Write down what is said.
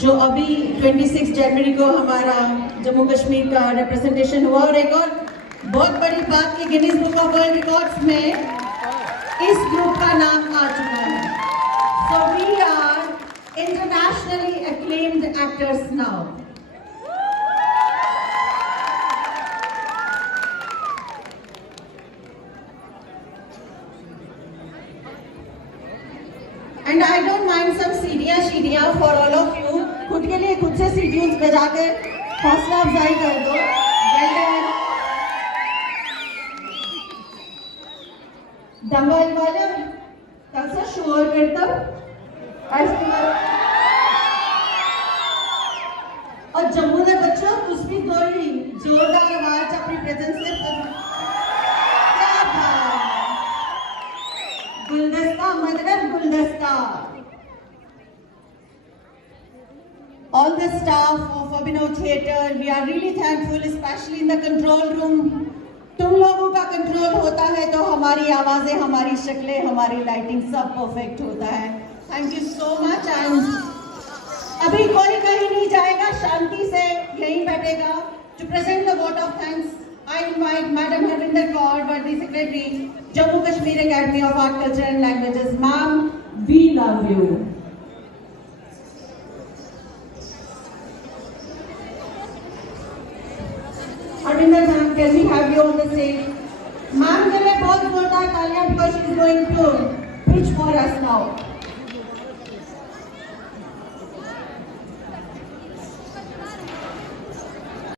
जो अभी 26 जनवरी को हमारा जम्मू कश्मीर का रिप्रेजेंटेशन हुआ, और एक और बहुत बड़ी बात कि Guinness book of world records में इस ग्रुप का नाम आ चुका है। So we are internationally acclaimed actors now. And I don't mind some सीढ़ियाँ for all of you. खुद के लिए खुद से सीढ़ियों बजा कर हौसला अफजाई कर दो। Well done. दंगल वाले कैसा शोर करता और जम्मू के बच्चों कुछ भी थोड़ी जोरदार आवाज अपनी प्रेजेंस से क्या बात, गुलदस्ता मतलब गुलदस्ता। All the staff of Abhinav Theatre, we are really thankful, especially in the control room. तुम लोगों का कंट्रोल होता है तो हमारी आवाजें, हमारी शक्लें, हमारी लाइटिंग सब परफेक्ट होता है। Thank you so much. And अभी कोई कहीं नहीं जाएगा, शांति से यहीं बैठेगा। To present the vote of thanks I invite madam Harvinder Kaur, वर्दी secretary, Jammu Kashmir academy of art culture and languages. Ma'am, we love you. Harvinder ma'am, can we have you on the stage? Ma'am, के लिए बहुत जोरदार तालियां because she is going to pitch for us now.